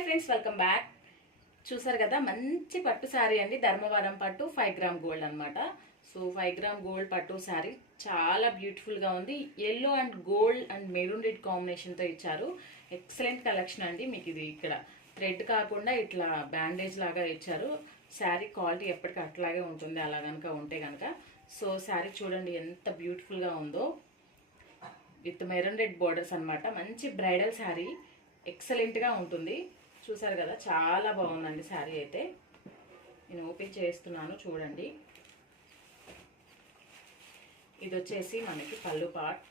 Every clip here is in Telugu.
Hi friends, welcome back. చూసారు కదా, మంచి పట్టు శారీ అండి. ధర్మవరం పట్టు 5 గ్రామ్ గోల్డ్ అనమాట. సో 5 గ్రామ్ గోల్డ్ పట్టు శారీ చాలా బ్యూటిఫుల్గా ఉంది. Yellow and gold and maroon red కాంబినేషన్తో ఇచ్చారు. ఎక్సలెంట్ కలెక్షన్ అండి. మీకు ఇది ఇక్కడ థ్రెడ్ కాకుండా ఇట్లా బ్యాండేజ్ లాగా ఇచ్చారు. శారీ క్వాలిటీ ఎప్పటికీ అట్లాగే ఉంటుంది అలా కనుక ఉంటే కనుక. సో శారీ చూడండి ఎంత బ్యూటిఫుల్గా ఉందో, విత్ మెరూన్ రెడ్ బోర్డర్స్ అనమాట. మంచి బ్రైడల్ శారీ, ఎక్సలెంట్గా ఉంటుంది. చూసారు కదా, చాలా బాగుందండి శారీ అయితే. నేను ఓపెన్ చేస్తున్నాను చూడండి. ఇది వచ్చేసి మనకి పళ్ళు పార్ట్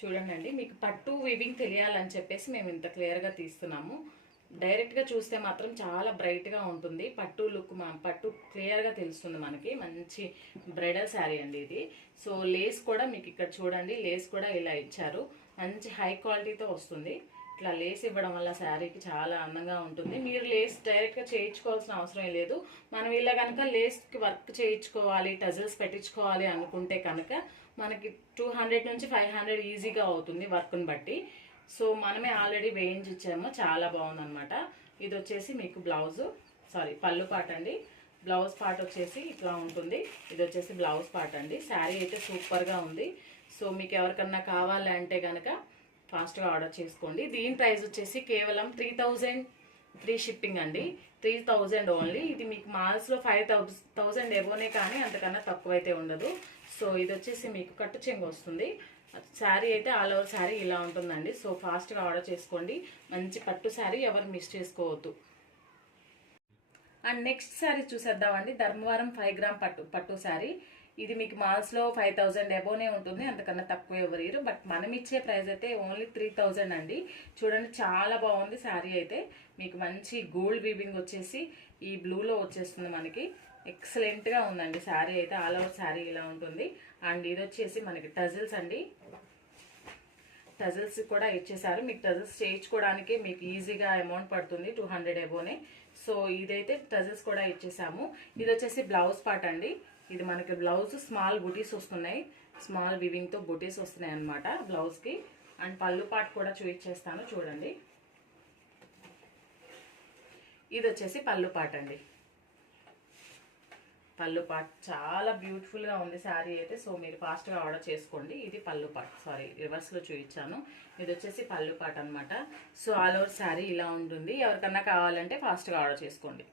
చూడండి అండి. మీకు పట్టు వివింగ్ తెలియాలని చెప్పేసి మేము ఇంత క్లియర్గా తీస్తున్నాము. డైరెక్ట్గా చూస్తే మాత్రం చాలా బ్రైట్గా ఉంటుంది. పట్టు లుక్ పట్టు క్లియర్గా తెలుస్తుంది మనకి. మంచి బ్రైడల్ శారీ అండి ఇది. సో లేస్ కూడా మీకు ఇక్కడ చూడండి, లేస్ కూడా ఇలా ఇచ్చారు. మంచి హై క్వాలిటీతో వస్తుంది. ఇట్లా లేస్ ఇవ్వడం వల్ల శారీకి చాలా అందంగా ఉంటుంది. మీరు లేస్ డైరెక్ట్గా చేయించుకోవాల్సిన అవసరం లేదు. మనం ఇలా కనుక లేస్కి వర్క్ చేయించుకోవాలి, టజల్స్ పెట్టించుకోవాలి అనుకుంటే కనుక మనకి 200 నుంచి 500 ఈజీగా అవుతుంది వర్క్ని బట్టి. సో మనమే ఆల్రెడీ వేయించి ఇచ్చాము. చాలా బాగుందనమాట. ఇది వచ్చేసి మీకు పళ్ళు పాట అండి. బ్లౌజ్ పార్ట్ వచ్చేసి ఇట్లా ఉంటుంది. ఇది వచ్చేసి బ్లౌజ్ పార్ట్ అండి. శారీ అయితే సూపర్గా ఉంది. సో మీకు ఎవరికన్నా కావాలి అంటే కనుక ఫాస్ట్గా ఆర్డర్ చేసుకోండి. దీని ప్రైస్ వచ్చేసి కేవలం 3000 ఫ్రీ షిప్పింగ్ అండి. 3000 ఓన్లీ. ఇది మీకు మాల్స్లో 5000 ఎబోనే, కానీ అంతకన్నా తక్కువైతే ఉండదు. సో ఇది వచ్చేసి మీకు కట్టు చెంగు వస్తుంది. శారీ అయితే ఆల్ ఓవర్ శారీ ఇలా ఉంటుందండి. సో ఫాస్ట్గా ఆర్డర్ చేసుకోండి. మంచి పట్టు శారీ, ఎవరు మిస్ చేసుకోవద్దు. అండ్ నెక్స్ట్ శారీ చూసేద్దామండి. ధర్మవరం 5 గ్రామ్ పట్టు శారీ. ఇది మీకు మాల్స్లో 5000 ఎబోనే ఉంటుంది, అంతకన్నా తక్కువ ఎవరు ఇవ్వరు. బట్ మనం ఇచ్చే ప్రైస్ అయితే ఓన్లీ 3000 అండి. చూడండి, చాలా బాగుంది శారీ అయితే. మీకు మంచి గోల్డ్ వీవింగ్ వచ్చేసి ఈ బ్లూలో వచ్చేస్తుంది మనకి. ఎక్సలెంట్గా ఉందండి శారీ అయితే. ఆల్ ఓవర్ శారీ ఇలా ఉంటుంది. అండ్ ఇది వచ్చేసి మనకి టజిల్స్ అండి. టజిల్స్ కూడా ఇచ్చేసారు. మీకు టజిల్స్ చేయించుకోవడానికి మీకు ఈజీగా అమౌంట్ పడుతుంది, 200 ఎబోనే. సో ఇదైతే టజిల్స్ కూడా ఇచ్చేసాము. ఇది వచ్చేసి బ్లౌజ్ పార్ట్ అండి. ఇది మనకి బ్లౌజ్ స్మాల్ బుటీస్ వస్తున్నాయి, స్మాల్ వివింగ్తో బుటీస్ వస్తున్నాయి అనమాట బ్లౌజ్కి. అండ్ పళ్ళు పార్ట్ కూడా చూపించేస్తాను చూడండి. ఇది వచ్చేసి పళ్ళు పార్ట్ అండి. పళ్ళు పార్ట్ చాలా బ్యూటిఫుల్గా ఉంది శారీ అయితే. సో మీరు ఫాస్ట్గా ఆర్డర్ చేసుకోండి. ఇది పళ్ళు పార్ట్, రివర్స్లో చూపించాను. ఇది వచ్చేసి పళ్ళు పార్ట్ అనమాట. సో ఆల్ ఓవర్ శారీ ఇలా ఉంటుంది. ఎవరికన్నా కావాలంటే ఫాస్ట్గా ఆర్డర్ చేసుకోండి.